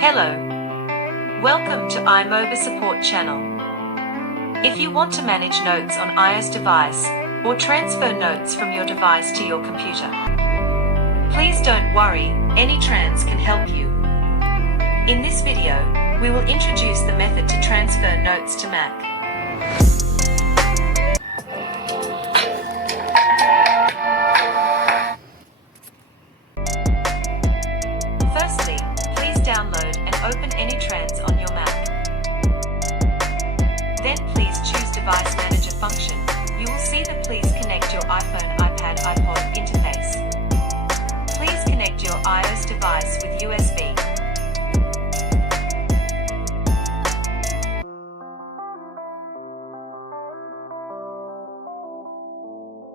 Hello. Welcome to iMobile Support channel. If you want to manage notes on iOS device or transfer notes from your device to your computer, please don't worry, AnyTrans can help you. In this video, we will introduce the method to transfer notes to Mac. Firstly, please download and open AnyTrans on your Mac. Then please choose Device Manager function. You will see the Please connect your iPhone, iPad, iPod interface. Please connect your iOS device with USB.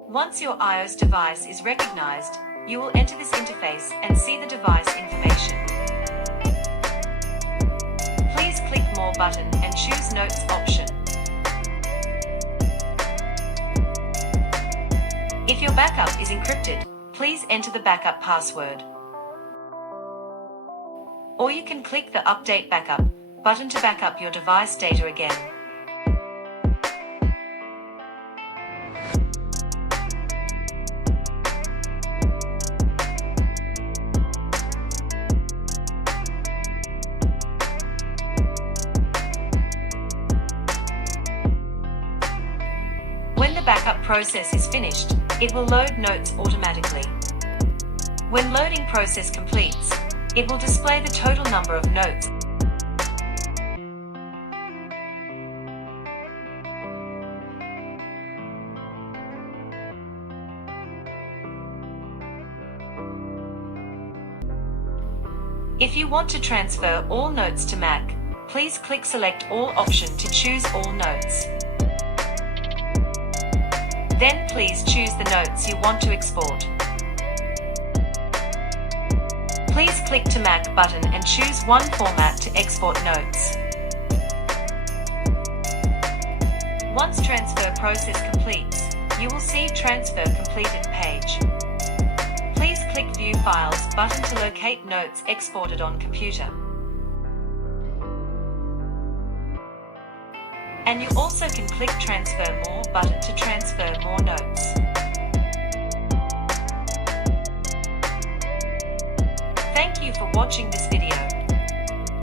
Once your iOS device is recognized, you will enter this interface and see the device information. Please click More button and choose Notes option. If your backup is encrypted, please enter the backup password. Or you can click the Update Backup button to back up your device data again. When the backup process is finished, it will load notes automatically. When loading process completes, it will display the total number of notes. If you want to transfer all notes to Mac, please click Select All option to choose all notes. Then please choose the notes you want to export. Please click to Mac button and choose one format to export notes. Once transfer process completes, you will see Transfer Completed page. Please click View Files button to locate notes exported on computer. And you also can click Transfer More button to transfer more notes. Thank you for watching this video.